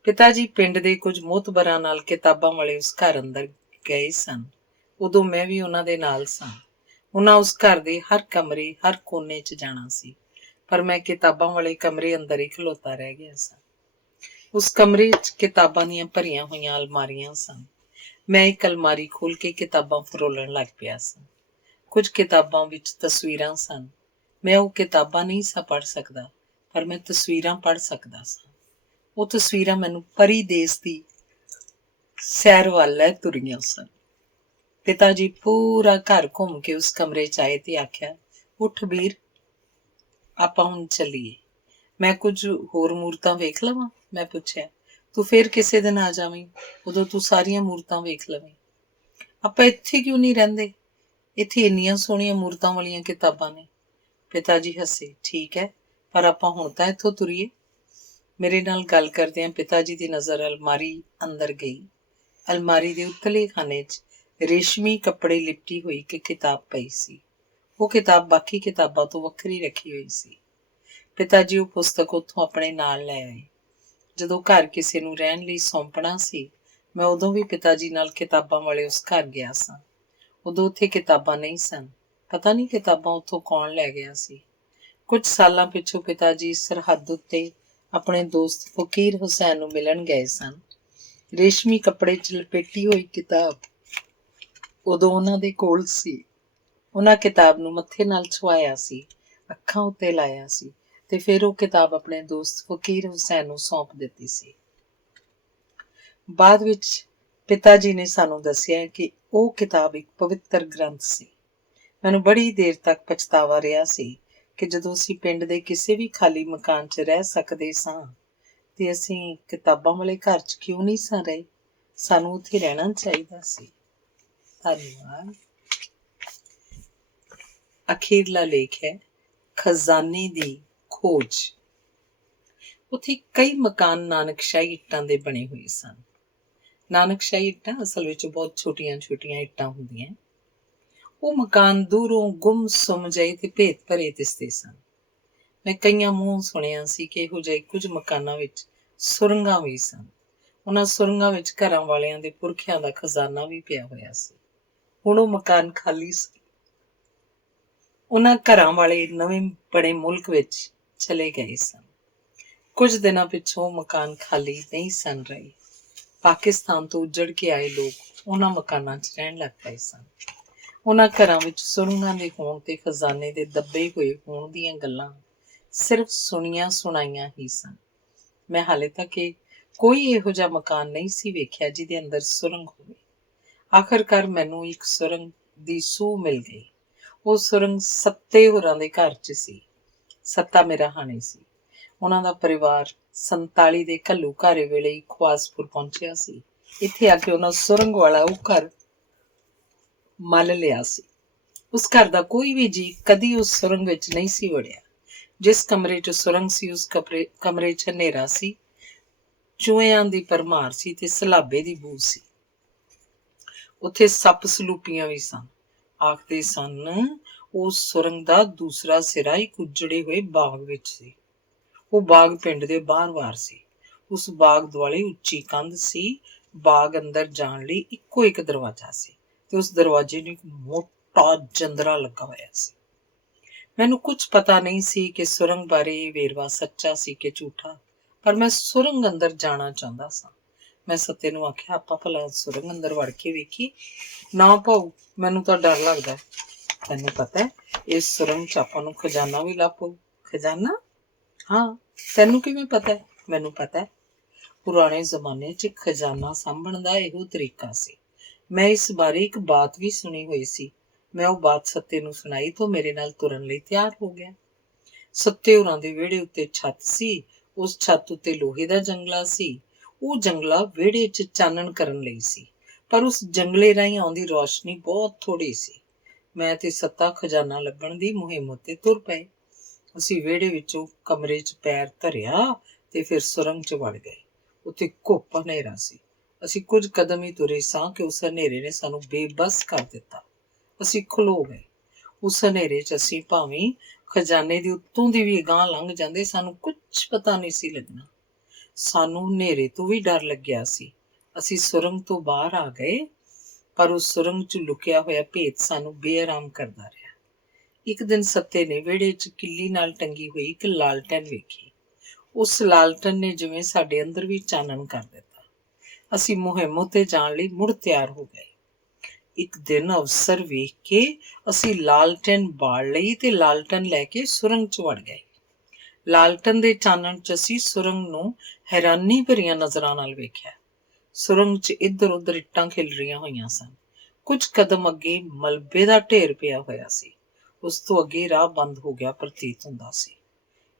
ਪਿਤਾ ਜੀ ਪਿੰਡ ਦੇ ਕੁਝ ਮੋਹਤਬਰਾਂ ਨਾਲ ਕਿਤਾਬਾਂ ਵਾਲੇ ਉਸ ਘਰ ਅੰਦਰ ਗਏ ਸਨ। ਉਦੋਂ ਮੈਂ ਵੀ ਉਹਨਾਂ ਦੇ ਨਾਲ ਸਾਂ। ਉਹਨਾਂ ਉਸ ਘਰ ਦੇ ਹਰ ਕਮਰੇ, ਹਰ ਕੋਨੇ 'ਚ ਜਾਣਾ ਸੀ, ਪਰ ਮੈਂ ਕਿਤਾਬਾਂ ਵਾਲੇ ਕਮਰੇ ਅੰਦਰ ਹੀ ਖਲੋਤਾ ਰਹਿ ਗਿਆ ਸਾਂ। ਉਸ ਕਮਰੇ 'ਚ ਕਿਤਾਬਾਂ ਦੀਆਂ ਭਰੀਆਂ ਹੋਈਆਂ ਅਲਮਾਰੀਆਂ ਸਨ। ਮੈਂ ਇੱਕ ਅਲਮਾਰੀ ਖੋਲ੍ਹ ਕੇ ਕਿਤਾਬਾਂ ਫਰੋਲਣ ਲੱਗ ਪਿਆ ਸਾਂ। ਕੁਝ ਕਿਤਾਬਾਂ ਵਿੱਚ ਤਸਵੀਰਾਂ ਸਨ। ਮੈਂ ਉਹ ਕਿਤਾਬਾਂ ਨਹੀਂ ਸਾਂ ਪੜ੍ਹ ਸਕਦਾ, ਪਰ ਮੈਂ ਤਸਵੀਰਾਂ ਪੜ੍ਹ ਸਕਦਾ ਸਾਂ। ਉਹ ਤਸਵੀਰਾਂ ਮੈਨੂੰ ਪਰੀ ਦੇਸ ਦੀ ਸੈਰ ਵੱਲ ਲੈ ਤੁਰੀਆਂ ਸਨ। ਪਿਤਾ ਜੀ ਪੂਰਾ ਘਰ ਘੁੰਮ ਕੇ ਉਸ ਕਮਰੇ 'ਚ ਆਏ ਤੇ ਆਖਿਆ, ਉੱਠ ਵੀਰ, ਆਪਾਂ ਹੁਣ ਚੱਲੀਏ। ਮੈਂ ਕੁਝ ਹੋਰ ਮੂਰਤਾਂ ਵੇਖ ਲਵਾਂ? ਮੈਂ ਪੁੱਛਿਆ। ਤੂੰ ਫੇਰ ਕਿਸੇ ਦਿਨ ਆ ਜਾਵੀਂ, ਉਦੋਂ ਤੂੰ ਸਾਰੀਆਂ ਮੂਰਤਾਂ ਵੇਖ ਲਵੀਂ। ਆਪਾਂ ਇੱਥੇ ਕਿਉਂ ਨਹੀਂ ਰਹਿੰਦੇ? ਇੱਥੇ ਇੰਨੀਆਂ ਸੋਹਣੀਆਂ ਮੂਰਤਾਂ ਵਾਲੀਆਂ ਕਿਤਾਬਾਂ ਨੇ। ਪਿਤਾ ਜੀ ਹੱਸੇ। ਠੀਕ ਹੈ, ਪਰ ਆਪਾਂ ਹੁਣ ਤਾਂ ਇੱਥੋਂ ਤੁਰੀਏ। ਮੇਰੇ ਨਾਲ ਗੱਲ ਕਰਦਿਆਂ ਪਿਤਾ ਜੀ ਦੀ ਨਜ਼ਰ ਅਲਮਾਰੀ ਅੰਦਰ ਗਈ। ਅਲਮਾਰੀ ਦੇ ਉੱਤਲੇ ਖਾਨੇ 'ਚ ਰੇਸ਼ਮੀ ਕੱਪੜੇ ਲਿਪਟੀ ਹੋਈ ਇੱਕ ਕਿਤਾਬ ਪਈ ਸੀ। ਉਹ ਕਿਤਾਬ ਬਾਕੀ ਕਿਤਾਬਾਂ ਤੋਂ ਵੱਖਰੀ ਰੱਖੀ ਹੋਈ ਸੀ। ਪਿਤਾ ਜੀ ਉਹ ਪੁਸਤਕ ਉੱਥੋਂ ਆਪਣੇ ਨਾਲ ਲੈ ਆਏ। ਜਦੋਂ ਘਰ ਕਿਸੇ ਨੂੰ ਰਹਿਣ ਲਈ ਸੌਂਪਣਾ ਸੀ, ਮੈਂ ਉਦੋਂ ਵੀ ਪਿਤਾ ਜੀ ਨਾਲ ਕਿਤਾਬਾਂ ਵਾਲੇ ਉਸ ਘਰ ਗਿਆ ਸਾਂ। ਉਦੋਂ ਉੱਥੇ ਕਿਤਾਬਾਂ ਨਹੀਂ ਸਨ। ਪਤਾ ਨਹੀਂ ਕਿਤਾਬਾਂ ਉੱਥੋਂ ਕੌਣ ਲੈ ਗਿਆ ਸੀ। ਕੁਝ ਸਾਲਾਂ ਪਿੱਛੋਂ ਪਿਤਾ ਜੀ ਸਰਹੱਦ ਉੱਤੇ ਆਪਣੇ ਦੋਸਤ ਫਕੀਰ ਹੁਸੈਨ ਨੂੰ ਮਿਲਣ ਗਏ ਸਨ। ਰੇਸ਼ਮੀ ਕੱਪੜੇ 'ਚ ਲਪੇਟੀ ਹੋਈ ਕਿਤਾਬ ਉਦੋਂ ਉਹਨਾਂ ਦੇ ਕੋਲ ਸੀ। ਉਹਨਾਂ ਕਿਤਾਬ ਨੂੰ ਮੱਥੇ ਨਾਲ ਛੁਆਇਆ ਸੀ, ਅੱਖਾਂ ਉੱਤੇ ਲਾਇਆ ਸੀ, ਤੇ ਫਿਰ ਉਹ ਕਿਤਾਬ ਆਪਣੇ ਦੋਸਤ ਫਕੀਰ ਹੁਸੈਨ ਨੂੰ ਸੌਂਪ ਦਿੱਤੀ ਸੀ। ਬਾਅਦ ਵਿੱਚ ਪਿਤਾ ਜੀ ਨੇ ਸਾਨੂੰ ਦੱਸਿਆ ਕਿ ਉਹ ਕਿਤਾਬ ਇੱਕ ਪਵਿੱਤਰ ਗ੍ਰੰਥ ਸੀ। ਮੈਨੂੰ ਬੜੀ ਦੇਰ ਤੱਕ ਪਛਤਾਵਾ ਰਿਹਾ ਸੀ ਕਿ ਜਦੋਂ ਅਸੀਂ ਪਿੰਡ ਦੇ ਕਿਸੇ ਵੀ ਖਾਲੀ ਮਕਾਨ 'ਚ ਰਹਿ ਸਕਦੇ ਸਾਂ ਤੇ ਅਸੀਂ ਕਿਤਾਬਾਂ ਵਾਲੇ ਘਰ 'ਚ ਕਿਉਂ ਨਹੀਂ ਸਾਂ ਰਹੇ। ਸਾਨੂੰ ਉੱਥੇ ਰਹਿਣਾ ਚਾਹੀਦਾ ਸੀ। ਧੰਨਵਾਦ। ਅਖੀਰਲਾ ਲੇਖ ਹੈ ਖਜ਼ਾਨੇ ਦੀ ਖੋਜ। ਉੱਥੇ ਕਈ ਮਕਾਨ ਨਾਨਕਸ਼ਾਹੀ ਇੱਟਾਂ ਦੇ ਬਣੇ ਹੋਏ ਸਨ। ਨਾਨਕਸ਼ਾਹੀ ਇੱਟਾਂ ਅਸਲ ਵਿੱਚ ਬਹੁਤ ਛੋਟੀਆਂ-ਛੋਟੀਆਂ ਇੱਟਾਂ ਹੁੰਦੀਆਂ। ਉਹ ਮਕਾਨ ਦੂਰੋਂ ਗੁੰਮ-ਸੁੰਮ ਜਿਹੇ ਤੇ ਭੇਤ ਭਰੇ ਦਿਸਦੇ ਸਨ। ਮੈਂ ਕਈਆਂ ਮੂੰਹੋਂ ਸੁਣਿਆ ਸੀ ਕਿ ਇਹੋ ਜਿਹੇ ਕੁਝ ਮਕਾਨਾਂ ਵਿੱਚ ਸੁਰੰਗਾਂ ਵੀ ਸਨ। ਉਹਨਾਂ ਸੁਰੰਗਾਂ ਵਿੱਚ ਘਰਾਂ ਵਾਲਿਆਂ ਦੇ ਪੁਰਖਿਆਂ ਦਾ ਖਜ਼ਾਨਾ ਵੀ ਪਿਆ ਹੋਇਆ ਸੀ। ਹੁਣ ਉਹ ਮਕਾਨ ਖਾਲੀ ਸੀ। ਉਹਨਾਂ ਘਰਾਂ ਵਾਲੇ ਨਵੇਂ ਬਣੇ ਮੁਲਕ ਵਿੱਚ ਚਲੇ ਗਏ ਸਨ। ਕੁਝ ਦਿਨਾਂ ਪਿੱਛੋਂ ਉਹ ਮਕਾਨ ਖਾਲੀ ਨਹੀਂ ਸਨ ਰਹੇ। ਪਾਕਿਸਤਾਨ ਤੋਂ ਉੱਜੜ ਕੇ ਆਏ ਲੋਕ ਉਹਨਾਂ ਮਕਾਨਾਂ 'ਚ ਰਹਿਣ ਲੱਗ ਪਏ ਸਨ। ਉਹਨਾਂ ਘਰਾਂ ਵਿੱਚ ਸੁਰੰਗਾਂ ਦੇ ਹੋਣ ਤੇ ਖਜ਼ਾਨੇ ਦੇ ਦੱਬੇ ਹੋਏ ਹੋਣ ਦੀਆਂ ਗੱਲਾਂ ਸਿਰਫ ਸੁਣੀਆਂ ਸੁਣਾਈਆਂ ਹੀ ਸਨ। ਮੈਂ ਹਾਲੇ ਤੱਕ ਕੋਈ ਇਹੋ ਜਿਹਾ ਮਕਾਨ ਨਹੀਂ ਸੀ ਵੇਖਿਆ ਜਿਹਦੇ ਅੰਦਰ ਸੁਰੰਗ ਹੋਵੇ। ਆਖਰਕਾਰ ਮੈਨੂੰ ਇੱਕ ਸੁਰੰਗ ਦੀ ਸੂਹ ਮਿਲ ਗਈ। ਉਹ ਸੁਰੰਗ ਸੱਤੇ ਹੋਰਾਂ ਦੇ ਘਰ 'ਚ ਸੀ। ਸੱਤਾ ਮੇਰਾ ਹਾਣੀ ਸੀ। ਉਹਨਾਂ ਦਾ ਪਰਿਵਾਰ 47 ਦੇ ਘੱਲੂਘਾਰੇ ਵੇਲੇ ਹੀ ਖਵਾਸਪੁਰ ਪਹੁੰਚਿਆ ਸੀ। ਇੱਥੇ ਆ ਕੇ ਉਹਨਾਂ ਸੁਰੰਗ ਵਾਲਾ ਉਹ ਘਰ ਮੱਲ ਲਿਆ ਸੀ। ਉਸ ਘਰ ਦਾ ਕੋਈ ਵੀ ਜੀਅ ਕਦੀ ਉਸ ਸੁਰੰਗ ਵਿੱਚ ਨਹੀਂ ਸੀ ਵੜਿਆ। ਜਿਸ ਕਮਰੇ 'ਚ ਸੁਰੰਗ ਸੀ, ਉਸ ਕਮਰੇ 'ਚ ਹਨੇਰਾ ਸੀ, ਚੂਹਿਆਂ ਦੀ ਭਰਮਾਰ ਸੀ ਤੇ ਸਲਾਬੇ ਦੀ ਬੂ ਸੀ। ਉੱਥੇ ਸੱਪ ਸਲੂਪੀਆਂ ਵੀ ਸਨ। ਆਖਦੇ ਸਨ ਉਸ ਸੁਰੰਗ ਦਾ ਦੂਸਰਾ ਸਿਰਾ ਇੱਕ ਉੱਜੜੇ ਹੋਏ ਬਾਗ ਵਿੱਚ ਸੀ। ਉਹ ਬਾਗ ਪਿੰਡ ਦੇ ਬਾਹਰ ਸੀ। ਉਸ ਬਾਗ ਦੁਆਲੇ ਉੱਚੀ ਕੰਧ ਸੀ। ਬਾਗ ਅੰਦਰ ਜਾਣ ਲਈ ਇੱਕੋ ਇੱਕ ਦਰਵਾਜ਼ਾ ਸੀ ਤੇ ਉਸ ਦਰਵਾਜ਼ੇ ਨੂੰ ਇੱਕ ਮੋਟਾ ਜੰਦਰਾ ਲੱਗਾ ਹੋਇਆ ਸੀ। ਮੈਨੂੰ ਕੁਝ ਪਤਾ ਨਹੀਂ ਸੀ ਕਿ ਸੁਰੰਗ ਬਾਰੇ ਇਹ ਵੇਰਵਾ ਸੱਚਾ ਸੀ ਕਿ ਝੂਠਾ, ਪਰ ਮੈਂ ਸੁਰੰਗ ਅੰਦਰ ਜਾਣਾ ਚਾਹੁੰਦਾ ਸਾਂ। ਮੈਂ ਸੱਤੇ ਨੂੰ ਆਖਿਆ, ਆਪਾਂ ਭਲਾ ਸੁਰੰਗ ਅੰਦਰ ਵੜ ਕੇ ਵੇਖੀ? ਨਾ ਭਾਊ, ਮੈਨੂੰ ਤਾਂ ਡਰ ਲੱਗਦਾ। ਤੈਨੂੰ ਪਤਾ ਇਸ ਸੁਰੰਗ 'ਚ ਆਪਾਂ ਨੂੰ ਖਜ਼ਾਨਾ ਵੀ ਲੱਭ ਪਊ। ਖਜ਼ਾਨਾ? ਹਾਂ, ਤੈਨੂੰ ਕਿਵੇਂ ਪਤਾ? ਮੈਨੂੰ ਪਤਾ ਹੈ, ਪੁਰਾਣੇ ਜ਼ਮਾਨੇ 'ਚ ਖਜ਼ਾਨਾ ਸਾਂਭਣ ਦਾ ਇਹੋ ਤਰੀਕਾ ਸੀ। ਮੈਂ ਇਸ ਬਾਰੇ ਇੱਕ ਬਾਤ ਵੀ ਸੁਣੀ ਹੋਈ ਸੀ। ਮੈਂ ਉਹ ਬਾਤ ਸੱਤੇ ਨੂੰ ਸੁਣਾਈ ਤਾਂ ਮੇਰੇ ਨਾਲ ਤੁਰਨ ਲਈ ਤਿਆਰ ਹੋ ਗਿਆ। ਸੱਤੇ ਹੋਰਾਂ ਦੇ ਵਿਹੜੇ ਉੱਤੇ ਛੱਤ ਸੀ। ਉਸ ਛੱਤ ਉੱਤੇ ਲੋਹੇ ਦਾ ਜੰਗਲਾ ਸੀ। ਉਹ ਜੰਗਲਾ ਵਿਹੜੇ 'ਚ ਚਾਨਣ ਕਰਨ ਲਈ ਸੀ, ਪਰ ਉਸ ਜੰਗਲੇ ਰਾਹੀਂ ਆਉਂਦੀ ਰੌਸ਼ਨੀ ਬਹੁਤ ਥੋੜ੍ਹੀ ਸੀ। ਮੈਂ ਤੇ ਸੱਤਾ ਖਜ਼ਾਨਾ ਲੱਭਣ ਦੀ ਮੁਹਿੰਮ ਉੱਤੇ ਤੁਰ ਪਏ। ਅਸੀਂ ਵਿਹੜੇ ਵਿੱਚੋਂ ਕਮਰੇ 'ਚ ਪੈਰ ਧਰਿਆ ਤੇ ਫਿਰ ਸੁਰੰਗ 'ਚ ਵੜ ਗਏ। ਉੱਥੇ ਘੁੱਪ ਹਨੇਰਾ ਸੀ। ਅਸੀਂ ਕੁਝ ਕਦਮ ਹੀ ਤੁਰੇ ਸਾਂ ਕਿ ਉਸ ਹਨੇਰੇ ਨੇ ਸਾਨੂੰ ਬੇਬਸ ਕਰ ਦਿੱਤਾ। ਅਸੀਂ ਖਲੋ ਗਏ। ਉਸ ਹਨੇਰੇ 'ਚ ਅਸੀਂ ਭਾਵੇਂ ਖਜ਼ਾਨੇ ਦੇ ਉੱਤੋਂ ਦੀ ਵੀ ਅਗਾਂਹ ਲੰਘ ਜਾਂਦੇ, ਸਾਨੂੰ ਕੁਝ ਪਤਾ ਨਹੀਂ ਸੀ ਲੱਗਣਾ। ਸਾਨੂੰ ਹਨੇਰੇ ਤੋਂ ਵੀ ਡਰ ਲੱਗਿਆ ਸੀ। ਅਸੀਂ ਸੁਰੰਗ ਤੋਂ ਬਾਹਰ ਆ ਗਏ, ਪਰ ਉਸ ਸੁਰੰਗ 'ਚ ਲੁਕਿਆ ਹੋਇਆ ਭੇਤ ਸਾਨੂੰ ਬੇਆਰਾਮ ਕਰਦਾ ਰਿਹਾ। ਇੱਕ ਦਿਨ ਸੱਤੇ ਨੇ ਵਿਹੜੇ 'ਚ ਕਿੱਲੀ ਨਾਲ ਟੰਗੀ ਹੋਈ ਇੱਕ ਲਾਲਟੈਨ ਵੇਖੀ। ਉਸ ਲਾਲਟਨ ਨੇ ਜਿਵੇਂ ਸਾਡੇ ਅੰਦਰ ਵੀ ਚਾਨਣ ਕਰ ਦਿੱਤਾ। ਅਸੀਂ ਮੁਹਿੰਮ ਉੱਤੇ ਜਾਣ ਲਈ ਮੁੜ ਤਿਆਰ ਹੋ ਗਏ। ਇੱਕ ਦਿਨ ਅਵਸਰ ਵੇਖ ਕੇ ਅਸੀਂ ਲਾਲਟੈਨ ਬਾਲ ਲਈ ਤੇ ਲਾਲਟਨ ਲੈ ਕੇ ਸੁਰੰਗ 'ਚ ਵੜ ਗਏ। ਲਾਲਟਨ ਦੇ ਚਾਨਣ 'ਚ ਅਸੀਂ ਸੁਰੰਗ ਨੂੰ ਹੈਰਾਨੀ ਭਰੀਆਂ ਨਜ਼ਰਾਂ ਨਾਲ ਵੇਖਿਆ। ਸੁਰੰਗ 'ਚ ਇੱਧਰ ਉੱਧਰ ਇੱਟਾਂ ਖਿਲ ਰਹੀਆਂ ਹੋਈਆਂ ਸਨ। ਕੁਝ ਕਦਮ ਅੱਗੇ ਮਲਬੇ ਦਾ ਢੇਰ ਪਿਆ ਹੋਇਆ ਸੀ। ਉਸ ਤੋਂ ਅੱਗੇ ਰਾਹ ਬੰਦ ਹੋ ਗਿਆ ਪ੍ਰਤੀਤ ਹੁੰਦਾ ਸੀ।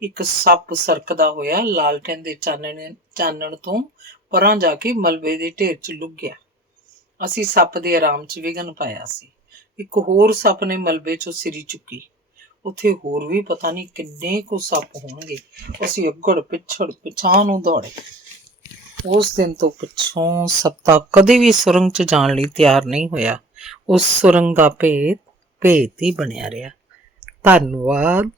ਇੱਕ ਸੱਪ ਸਰਕਦਾ ਹੋਇਆ ਲਾਲਟੈਨ ਦੇ ਚਾਨਣ ਤੋਂ ਪਰਾਂ ਜਾ ਕੇ ਮਲਬੇ ਦੇ ਢੇਰ 'ਚ ਲੁਕ ਗਿਆ। ਅਸੀਂ ਸੱਪ ਦੇ ਆਰਾਮ 'ਚ ਵਿਘਨ ਪਾਇਆ ਸੀ। ਇੱਕ ਹੋਰ ਸੱਪ ਨੇ ਮਲਬੇ 'ਚੋਂ ਸਿਰੀ ਚੁੱਕੀ। ਉੱਥੇ ਹੋਰ ਵੀ ਪਤਾ ਨਹੀਂ ਕਿੰਨੇ ਕੁ ਸੱਪ ਹੋਣਗੇ। ਅਸੀਂ ਅੱਗੜ ਪਿੱਛੜ ਪਿਛਾਂਹ ਨੂੰ ਦੌੜੇ। ਉਸ ਦਿਨ ਤੋਂ ਪਿੱਛੋਂ ਸੱਤਾ ਕਦੇ ਵੀ ਸੁਰੰਗ 'ਚ ਜਾਣ ਲਈ ਤਿਆਰ ਨਹੀਂ ਹੋਇਆ। ਉਸ ਸੁਰੰਗ ਦਾ ਭੇਤ ਹੀ ਬਣਿਆ ਰਿਹਾ। ਧੰਨਵਾਦ।